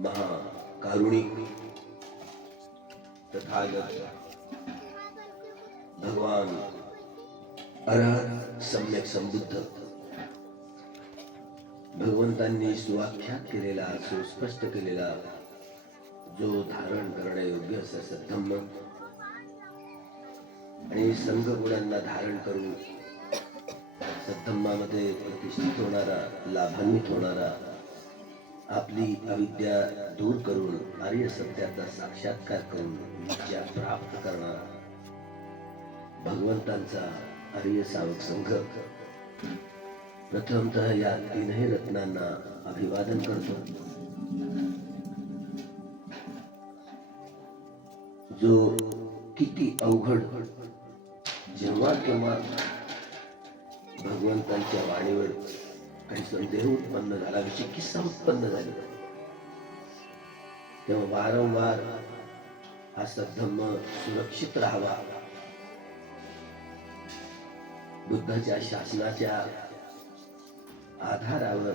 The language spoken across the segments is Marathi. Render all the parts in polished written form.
महाकारुणिक तथागत भगवान अरहत सम्यक संबुद्ध भगवंतांनी सुवाख्यात केलेला, सुस्पष्ट केलेला, जो धारण करण्यायोग्य असा सद्धम्म आणि संघ गुणांना धारण करून सद्धम्मामध्ये प्रतिष्ठित होणारा, लाभान्वित होणारा, आपली अविद्या दूर करून आर्य सत्याचा साक्षात्कार करून विद्या प्राप्त करणारा भगवंतांचा आर्य सावक संघ प्रथमतः या तीनही रत्नांना अभिवादन करतो, जो किती अवघड जेव्हा केव्हा भगवंतांच्या वाणीवर काही संदेह उत्पन्न झाला, विचिकित्सा उत्पन्न झाली, तेव्हा वारंवार हा सद्धम्म सुरक्षित राहावा, बुद्धाच्या शासनाच्या आधारावर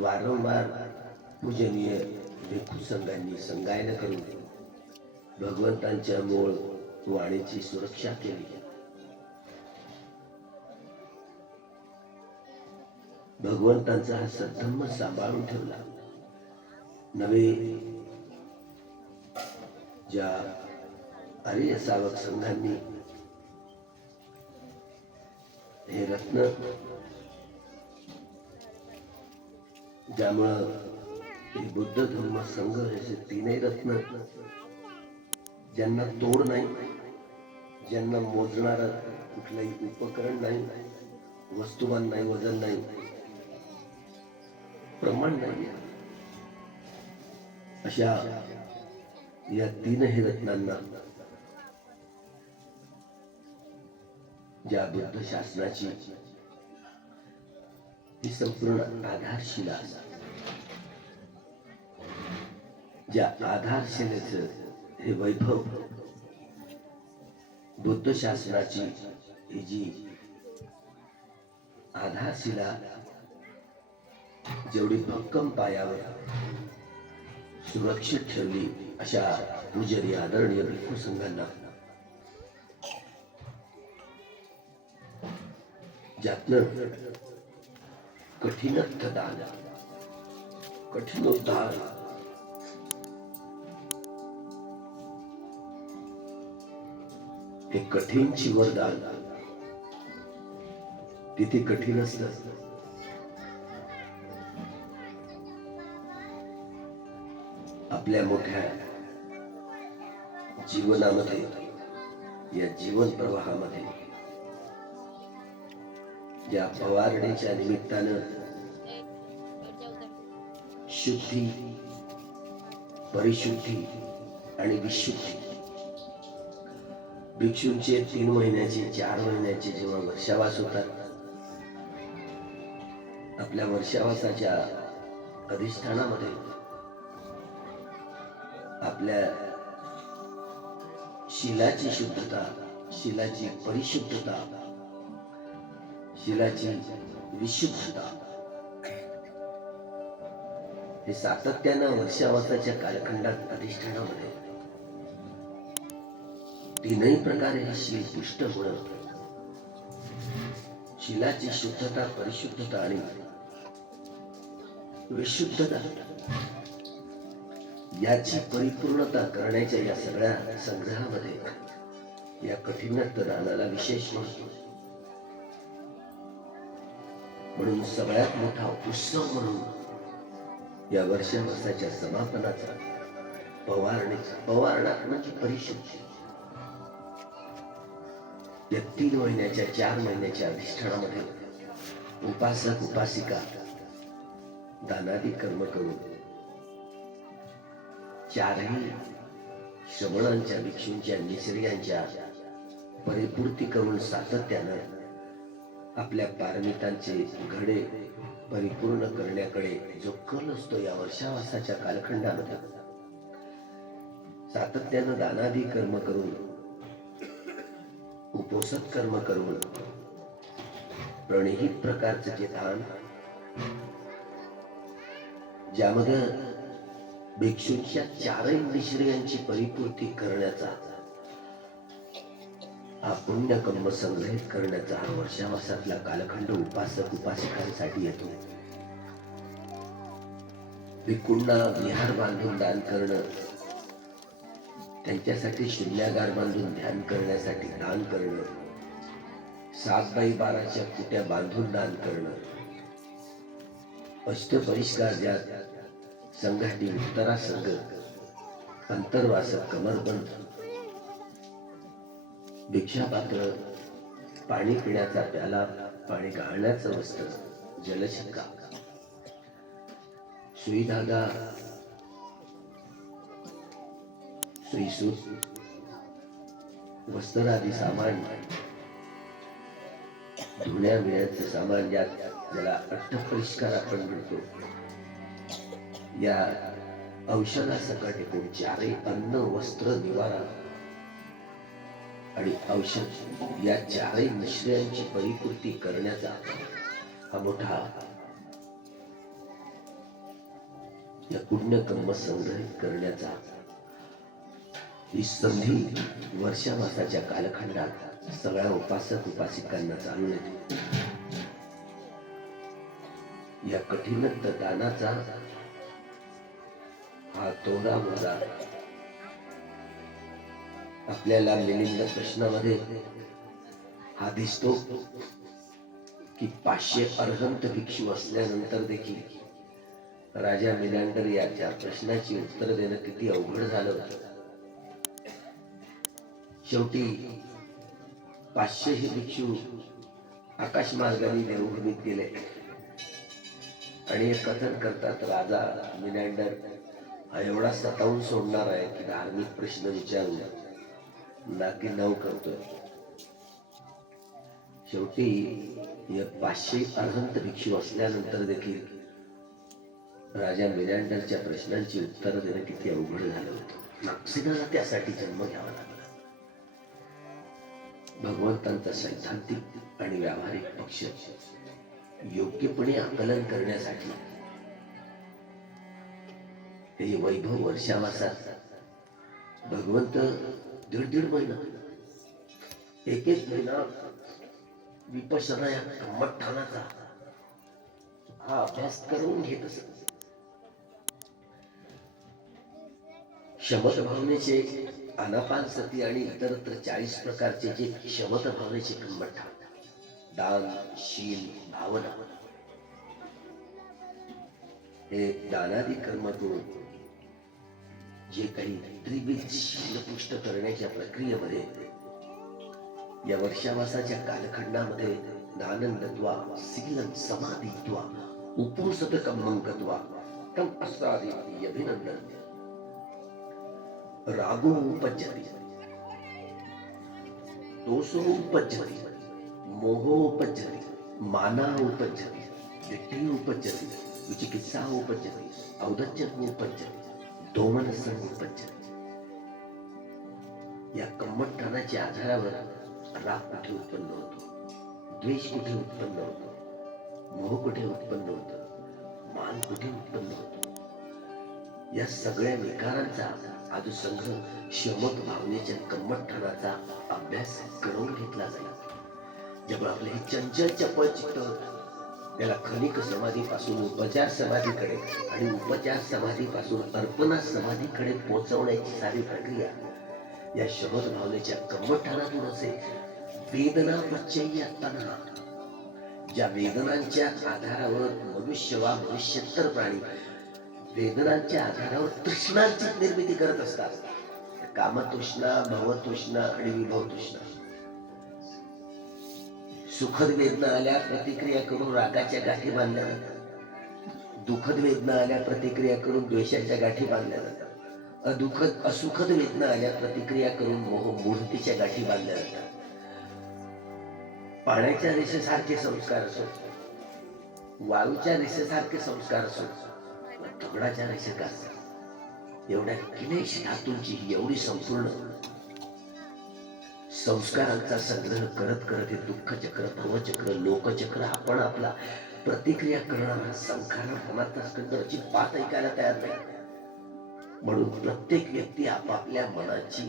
वारंवार पूजनीय भिक्खू संघांनी संगायन करून भगवंतांच्या मूळ वाणीची सुरक्षा केली. भगवंतांचा हा सद्धम्म सांभाळून ठेवला. नवे ज्या आर्य सावक संघांनी हे रत्न, ज्यामुळं हे बुद्ध धर्म संघ हे तीनही रत्न ज्यांना तोड नाही, ज्यांना मोजणारा कुठलंही उपकरण नाही, वस्तुमान नाही, वजन नाही, प्रमाण नाही, अशा या तीनही रत्नांना ज्या बुद्ध शासनाची ही संपूर्ण आधारशिला ज्या आधारशिलेचं हे वैभव, बुद्ध शासनाची ही जी आधारशिला जेवढी भक्कम पायावर सुरक्षित ठेवली, अशा पूजरी आदरणीय भिक्खू संघांना, ज्यातनं कठीणोद्धार हे कठीणची वरदान किती कठीण असतं. आपल्या मोठ्या जीवनामध्ये, या जीवन प्रवाहामध्ये या पवारणीच्या निमित्तानं शुद्धी, परिशुद्धी आणि विशुद्धी, भिक्षूंचे 3 महिन्याचे 4 महिन्याचे जेव्हा वर्षावास होतात, आपल्या वर्षावासाच्या अधिष्ठानामध्ये आपल्या शिलाची शुद्धता, शिलाची परिशुद्धता, शिलाची विशुद्धता हे सातत्यानं वर्षावासाच्या कालखंडात अधिष्ठानामध्ये 3ही प्रकारे हे शील पुष्ट होणं, शिलाची शुद्धता, परिशुद्धता आणि विशुद्धता याची परिपूर्णता करण्याच्या या सगळ्या संग्रहामध्ये या कठीणत्व दानाला विशेष महत्व. म्हणून सगळ्यात मोठा उत्सव म्हणून या वर्षावासाच्या समापनाचा पवारणात म्हणजे परिशुद्धी, या 3 महिन्याच्या 4 महिन्याच्या अधिष्ठानामध्ये उपासक उपासिका दानादी कर्म करून 4ही श्रमणांच्या, भिक्षूंच्या, निसर्गांच्या परिपूर्ती करून सातत्यानं आपल्या पारमितांचे घडे परिपूर्ण करण्याकडे जो कल असतो, या वर्षावासाच्या कालखंडामध्ये सातत्यानं दानादी कर्म करून, उपोषण कर्म करून, प्रणिहित प्रकारचे जे दान, ज्यामध्ये भिक्षूंच्या 4ही निश्रयांची परिपूर्ती करण्याचा, हा पुण्य कर्म संग्रहित करण्याचा हा वर्षावासातला कालखंड उपासक उपासिकांसाठी येतो. भिक्खूंना विहार बांधून दान करणं, त्यांच्यासाठी शून्यागार बांधून ध्यान करण्यासाठी दान करणं, 7x12च्या कुट्या बांधून दान करणं, अष्टपरिष्कार ज्यात संघाटी, उत्तरासंग, अंतर्वासक, कमरबंद, भिक्षापात्र, पाणी पिण्याचा प्याला, पाणी गाळण्याचं वस्त्र, जलशिक्का, सुईधागा, सुईसूत, वस्त्रादी सामान, धुण्या विण्याचं सामान, ज्याला अष्टपरिष्कार आपण म्हणतो, या औषधासकट एकूण 4ही अन्न, वस्त्र, निवारा आणि औषध, या 4ही निश्रयांची परिपूर्ती करण्याचा हा मोठा या पुण्यकर्म संग्रहित करण्याचा ही संधी वर्षावासाच्या कालखंडात सगळ्या उपासक उपासिकांना चालून येते. या कठीण दानाचा हा तोडा मोडा आपल्याला मिलिंद प्रश्नामध्ये हा दिसतो की 500 अर्हंत भिक्षू असल्यानंतर देखील राजा मिलिंदर याच्या प्रश्नाची उत्तर देणं किती अवघड झालं होतं. शेवटी 500 हे भिक्षू आकाश मार्गाने देवभूमीत गेले आणि हे कथन करतात, राजा मिलिंदर हा एवढा सतावून सोडणार आहे की धार्मिक प्रश्न विचारून नाकी नऊ करतोय. शेवटी या 500 अर्हंत भिक्षू असल्यानंतर देखील राजा मिरांडरच्या प्रश्नांची उत्तरं देणं किती अवघड झालं होतं. नागसेनाला त्यासाठी जन्म घ्यावा लागला. भगवंतांचा सैद्धांतिक आणि व्यावहारिक पक्ष योग्यपणे आकलन करण्यासाठी हे वैभव वर्षावासात भगवंत दीड महिना, एक महिना विपश्यना या कम्मठाणाचा हा अभ्यास करून घेत असत. शमत भावनेचे अनापान सती आणि इतरत्र 40 प्रकारचे जे शमत भावनेचे कम्मठा, दान, शील, भावना, हे दानादी कर्मातून जे काही त्रिविध शीलपुष्ट करण्याच्या प्रक्रियेमध्ये या वर्षावासाच्या कालखंडामध्ये नानंदत्वा शीलं समाधित्वा उपोषत कम्मंकत्वा तम अस्तादि अभिनंदन रागो उपज्यति, दोषो उपज्यति, मोहो उपज्यति, माना उपज्यति, दिट्ठी उपज्यति, विचिकित्सा उपज्यति, औदज्यम उपज्यति, दोमनसं उपज्यति. या कम्मठाणाच्या आधारावर राग कुठे उत्पन्न होतो, द्वेष कुठे उत्पन्न होतो, मोह कुठे उत्पन्न होतो, मान कुठे उत्पन्न होतो, या सगळ्या विकारांचा आदुसंघ शमत भावनेच्या कम्मठाणाचा अभ्यास करून घेतला जाईल. जेव्हा आपले हे चंचल चपळ चित्त त्याला खनिक समाधीपासून उपचार समाधीकडे आणि उपचार समाधीपासून अर्पणा समाधीकडे पोहोचवण्याची सारी प्रक्रिया या शमत भावनेच्या कम्मठाणातून असे. वेदना प्रचय्य तन्हा, ज्या वेदनांच्या आधारावर मनुष्य वा मनुष्यतर प्राणी वेदनांच्या आधारावर तृष्णांची निर्मिती करत असतात. कामतृष्णा, भवतृष्णा आणि विभवतृष्णा. सुखद वेदना आल्या प्रतिक्रिया करून रागाच्या गाठी बांधल्या जातात. दुःखद वेदना आल्या प्रतिक्रिया करून द्वेषाच्या गाठी बांधल्या जातात. असुखद वेदना आल्या प्रतिक्रिया करून मोह मूर्तीच्या गाठी बांधल्या जातात. पाण्याच्या रेषेसारखे संस्कार असो, वायूच्या रेषेसारखे संस्कार असो, दगडाच्या रेषेका एवढ्या क्लेश धातूंची एवढी संपूर्ण संस्कारांचा संग्रह करत करत हे दुःख चक्र, भवचक्र, लोकचक्र आपण आपला प्रतिक्रिया करणारा संखारापणाचा स्कंद अजिबात ऐकायला तयार नाही. म्हणून प्रत्येक व्यक्ती आपापल्या मनाची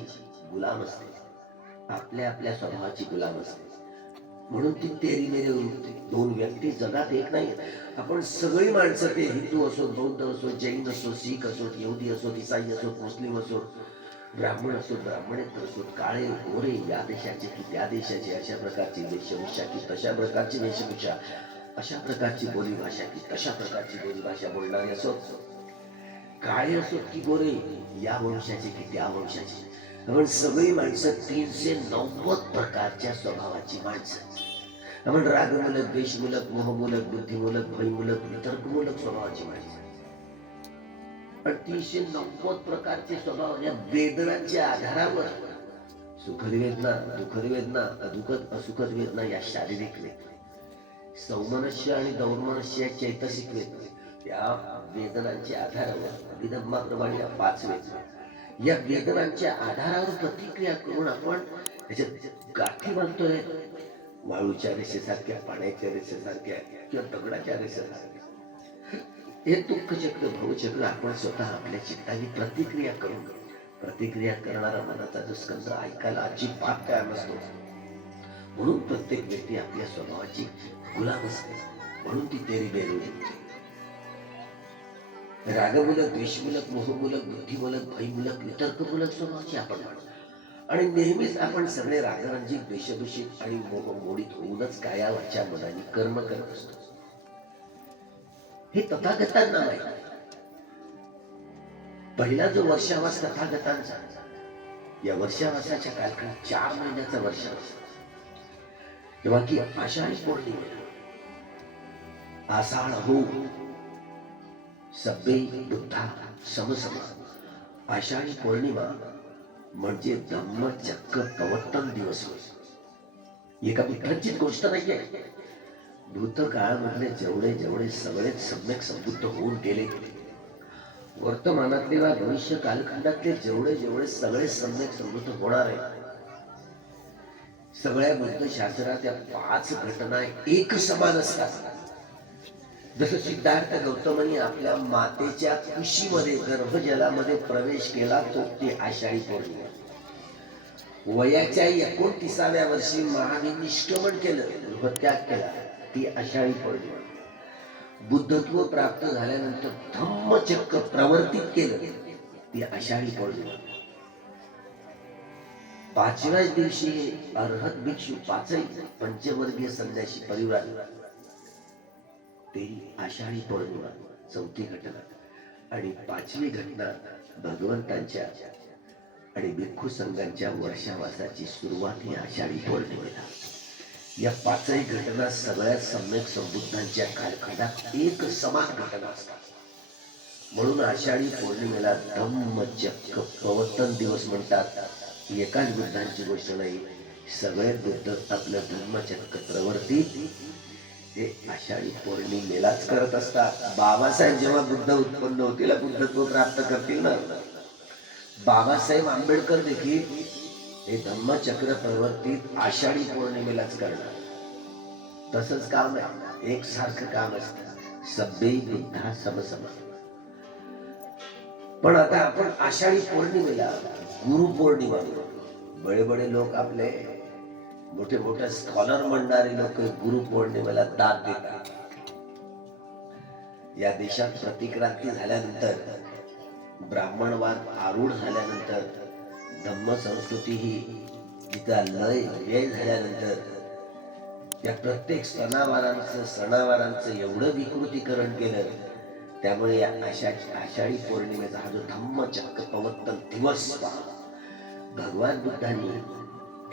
गुलाम असते, आपल्या आपल्या स्वभावाची गुलाम असते. म्हणून ती तेरी मेरी उरते. दोन व्यक्ती जगात एक नाही. आपण सगळी माणसं, ते हिंदू असो, बौद्ध असो, जैन असो, शीख असो, यहुदी असो, ईसाई असो, मुस्लिम असो, ब्राह्मण असो, ब्राह्मणेतर असो, काळे गोरे, या देशाचे की त्या देशाचे, अशा प्रकारची वेशभूषा की तशा प्रकारची वेशभूषा, अशा प्रकारची बोलीभाषा की तशा प्रकारची बोलीभाषा बोलणारे असो, काळे असो की गोरे, या वंशाचे की त्या वंशाचे, आपण सगळी माणसं 390 प्रकारच्या स्वभावाची माणसं. आपण रागमूलक, द्वेषमूलक, मोहमूलक, बुद्धिमूलक, भयमूलक, वितर्कमूलक स्वभावाची माणसं. पण 390 प्रकारचे स्वभाव या वेदनांच्या आधारावर, सुखद वेदना, दुःखद वेदना, असुखद वेदना या शारीरिक वेदना, सौमनस्य आणि दौर्मनस्य चैतसिक वेदना, या वेदनांच्या आधारावर अभिधम्माप्रमाणे या 5 वेदना, या वेदनांच्या आधारावर प्रतिक्रिया करून आपण त्याच्यात गाठी बांधतोय. वाळूच्या रेषेसारख्या, पाण्याच्या रेषेसारख्या किंवा दगडाच्या रेषेसारख्या हे दुःखचक्र, भवचक्र आपण स्वतः आपल्या चित्ताने प्रतिक्रिया करून, प्रतिक्रिया करणारा मनाचा जो स्कंद ऐकायला अजिबात तयार नसतो. म्हणून प्रत्येक व्यक्ती आपल्या स्वभावाची गुलाम असते. म्हणून ती तेरी बेरू होते. रागमूलक, द्वेषमूलक, मोहमूलक, बुद्धिमूलक, भयमूलक, वितर्कमूलक स्वभावाची आपण माणसं. आणि नेहमीच आपण सगळे रागरंजित, द्वेषदूषित आणि मोहमोडित होऊनच काया वाचा मनाने कर्म करत असतो. हे तथागतांना माहिती. पहिला जो वर्षावास तथागतांचा, या वर्षावासाच्या कालखंड 4 महिन्याचा वर्षावास, तेव्हा की आषाढी पौर्णिमा, आषाढ हो सब्बे बुद्धा समसमा. आषाढी पौर्णिमा म्हणजे धम्मचक्र प्रवर्तन दिवस. एका विठ्ठलचीच गोष्ट नाहीये. भूतकाळामधले जेवढे जेवढे सगळेच सम्यक संबुद्ध होऊन गेले, वर्तमानातले वा भविष्य कालखंडातले जेवढे जेवढे सगळे सम्यक समृद्ध होणार आहे, सगळ्या बुद्ध शास्त्रात या 5 घटना एक समान असतात. जसं सिद्धार्थ गौतमांनी आपल्या मातेच्या कुशीमध्ये गर्भजलामध्ये प्रवेश केला तो ती आषाढी पौर्णिमा. वयाच्या 29व्या वर्षी महावीर निष्क्रमण केलं, गृहत्याग केला, ती आषाढी पौर्णिमा. बुद्धत्व प्राप्त झाल्यानंतर धम्मचक्र प्रवर्तित केलं, ती आषाढी पौर्णिमा. 5व्याच दिवशी अर्हत भिक्षू 5 पंचवर्गीय संन्यासी परिवार, ते आषाढी पौर्णिमा 4थी घटना. आणि 5वी घटना भगवंतांच्या आणि भिक्खू संघांच्या वर्षावासाची सुरुवात ही आषाढी पौर्णिमेला. या 5ही घटना सगळ्या सम्यक संबुद्धांच्या कालखंडात एक समान घटना असतात. म्हणून आषाढी पौर्णिमेला धम्मचक्र प्रवर्तन दिवस म्हणतात. एकाच बुद्धांची गोष्ट नाही, सगळे बुद्ध आपलं धम्मचक्र प्रवर्तित हे आषाढी पौर्णिमेलाच करत असतात. बाबासाहेब जेव्हा बुद्ध उत्पन्न होतील, बुद्धत्व प्राप्त करतील ना, बाबासाहेब आंबेडकर देखील हे धम्मचक्र प्रवर्तित आषाढी पौर्णिमेलाच करणार. तसंच काम आहे, एक सारखं काम असतं, सब्बे बुद्धा समसम. पण आता आपण आषाढी पौर्णिमेला गुरु पौर्णिमा, बडे बडे लोक, आपले मोठे मोठे स्कॉलर म्हणणारे लोक गुरु पौर्णिमेला दाद देतात. या देशात प्रतिक्रांती झाल्यानंतर, ब्राह्मणवाद आरूढ झाल्यानंतर, धम्म संस्कृती ही तिचा लय व्यय झाल्यानंतर, या प्रत्येक सणावारांचं एवढं विकृतीकरण केलं. त्यामुळे या आषाढी पौर्णिमेचा हा जो धम्मचक्र प्रवर्तन दिवस, भगवान बुद्धांनी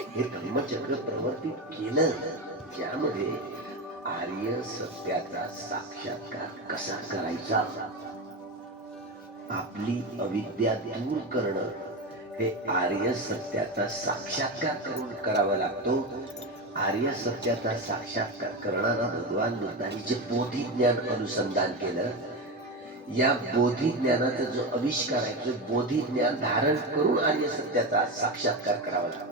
हे धम्मचक्र प्रवर्तित केलं, ज्यामध्ये आर्य सत्याचा साक्षात्कार कसा करायचा, आपली अविद्या दूर करणं, हे आर्य सत्याचा साक्षात्कार करून करावा लागतो. आर्य सत्याचा साक्षात्कार करणारा भगवान बुद्धांनी जे बोधी ज्ञान अनुसंधान केलं, या बोधी ज्ञानाचा जो आविष्कार आहे, जो बोधी ज्ञान धारण करून आर्य सत्याचा साक्षात्कार करावा लागतो.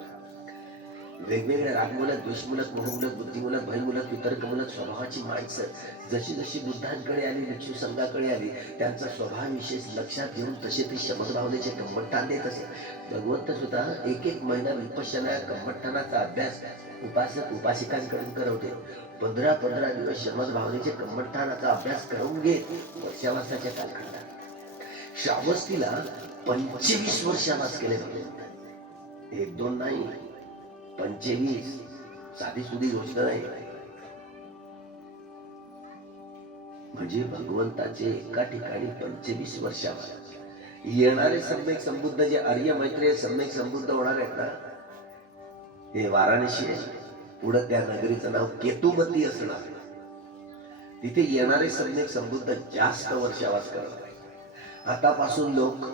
वेगवेगळ्या रागमूलक, द्वेषमूलक, मोहमूलक, बुद्धिमूलक, भयमूलक, वितर्कमूलक स्वभावाची माणसं जशी जशी बुद्धांकडे आली, भिक्षू संघाकडे आली, त्यांचा स्वभाव विशेष लक्षात घेऊन तसे ते शब्दभावनेचे कम्मठ्ठान देत असे. भगवंत सुद्धा एक एक महिना विपश्यना कम्मठ्ठानाचा अभ्यास उपासक उपासिकांकडून करवते. 15-15 दिवस शमद भावनेचे कम्मठ्ठानाचा अभ्यास करून घेत वर्षावासाच्या कालखंडात श्रावस्तीला 25 वर्षावास केले. 1-2 नाही, 25 साधी सुधी गोष्ट नाही. म्हणजे भगवंताचे एका ठिकाणी 25 वर्षावर येणारे सम्यक संबुद्ध, जे आर्य मैत्रेय सम्यक संबुद्ध होणार आहेत ना, हे वाराणसी आहे. पुढे त्या नगरीचं नाव केतुमती असणार. तिथे येणारे सम्यक संबुद्ध जास्त वर्षावास करतात. आतापासून लोक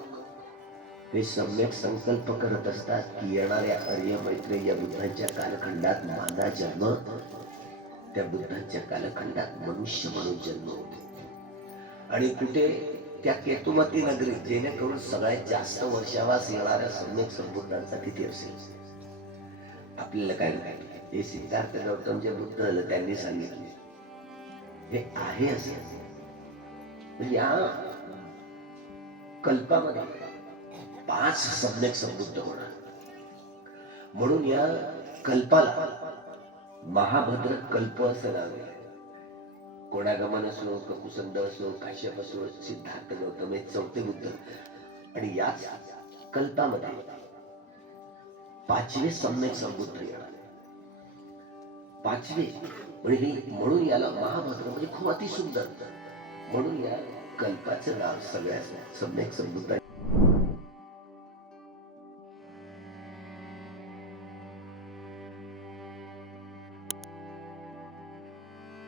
हे सम्यक संकल्प करत असतात की येणाऱ्या आर्य मैत्रेय बुद्धांच्या कालखंडात माझा जन्म, त्या बुद्धांच्या कालखंडात मनुष्य म्हणून जन्म होतो. आणि कुठे त्या केतुमती नगरीत, जेणेकरून सगळ्यात जास्त वर्षावास येणाऱ्या सम्यक संबुद्धांचा तिथे असेल. आपल्याला काय नाही, हे सिद्धार्थ गौतम जे बुद्ध झालं त्यांनी सांगितले, हे आहे असे. या कल्पामध्ये 5 सम्यक संबुद्ध होणार. म्हणून या कल्पाला महाभद्र कल्प असं नाव आहे. कोणागमन असो, ककुसंद असो, काश्यप असो, सिद्धार्थ गौतम हे 4थे बुद्ध. आणि याच कल्पामध्ये 5वे सम्यक संबुद्ध येणार. 5वे म्हणून याला महाभद्र, म्हणजे खूप अतिसुंदर. म्हणून या कल्पाचं नाव सगळ्या सम्यक संबुद्ध